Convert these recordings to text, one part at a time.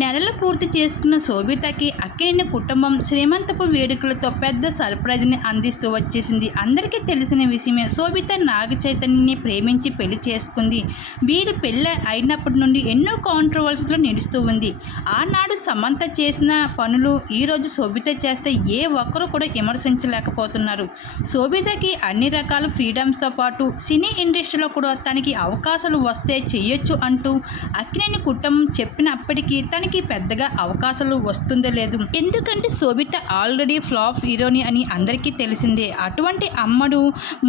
నెలలు పూర్తి చేసుకున్న శోభితకి అక్కయ్యన కుటుంబం శ్రీమంతపు వేడుకలతో పెద్ద సర్ప్రైజ్ని అందిస్తూ వచ్చేసింది. అందరికీ తెలిసిన విషయమే శోభిత నాగ చైతన్యని ప్రేమించి పెళ్ళి చేసుకుంది. వీరి పెళ్ళి అయినప్పటి నుండి ఎన్నో కాంట్రవర్సీలో నిలుస్తూ ఉంది. ఆనాడు సమంత చేసిన పనులు ఈరోజు శోభిత చేస్తే ఏ ఒక్కరు కూడా విమర్శించలేకపోతున్నారు. శోభితకి అన్ని రకాల ఫ్రీడమ్స్తో పాటు సినీ ఇండస్ట్రీలో కూడా తనకి అవకాశాలు వస్తే చేయొచ్చు అంటూ అక్కినేని కుటుంబం చెప్పినప్పటికీ చిత్రానికి పెద్దగా అవకాశాలు వస్తుందో లేదు. ఎందుకంటే శోభిత ఆల్రెడీ ఫ్లాప్ హీరోని అని అందరికీ తెలిసిందే. అటువంటి అమ్మడు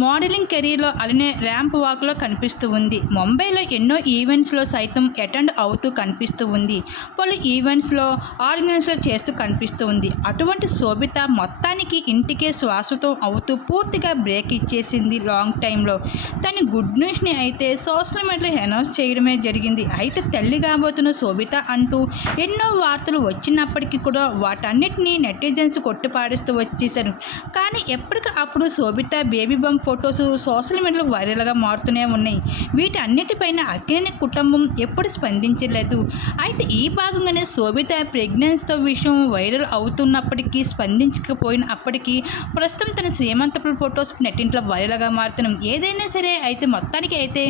మోడలింగ్ కెరీర్లో అలానే ర్యాంప్ వాక్లో కనిపిస్తూ ఉంది. ముంబైలో ఎన్నో ఈవెంట్స్లో సైతం అటెండ్ అవుతూ కనిపిస్తూ ఉంది. పలు ఈవెంట్స్లో ఆర్గనైజ్లో చేస్తూ కనిపిస్తూ ఉంది. అటువంటి శోభిత మొత్తానికి ఇంటికే శ్వాసతో అవుతూ పూర్తిగా బ్రేక్ ఇచ్చేసింది లాంగ్ టైంలో తన గుడ్ న్యూస్ని అయితే సోషల్ మీడియాలో అనౌన్స్ చేయడమే జరిగింది. అయితే తల్లి కాబోతున్న శోభిత అంటూ ఎన్నో వార్తలు వచ్చినప్పటికీ కూడా వాటన్నిటినీ నెటిజన్స్ కొట్టిపాడిస్తూ వచ్చేసారు కానీ ఎప్పటికప్పుడు Sobhita baby bump photos social మీడియాలో వైరల్గా మారుతూనే ఉన్నాయి. వీటన్నిటిపైన అక్కినేని కుటుంబం ఎప్పుడు స్పందించలేదు. అయితే ఈ భాగంగానే శోభిత ప్రెగ్నెన్సీతో విషయం వైరల్ అవుతున్నప్పటికీ స్పందించకపోయినప్పటికీ ప్రస్తుతం తన శ్రీమంతపుల ఫొటోస్ నెట్టింట్లో వైరల్గా మారుతున్నాం ఏదైనా సరే అయితే మొత్తానికి అయితే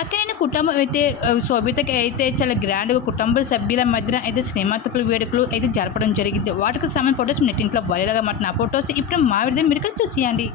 అక్కినేని కుటుంబం అయితే శోభితకి అయితే చాలా గ్రాండ్గా కుటుంబ సభ్యుల మధ్య దగ్గర అయితే శ్రీమంతపుల వేడుకలు అయితే జరపడం జరిగింది. వాటికి సంబంధించిన ఫొటోస్ నెట్టింట్లో వైరల్గా మాట్లాడిన ఆ ఫొటోస్ ఇప్పుడు మా విడుదల మీరు ఇక్కడ చూసేయండి.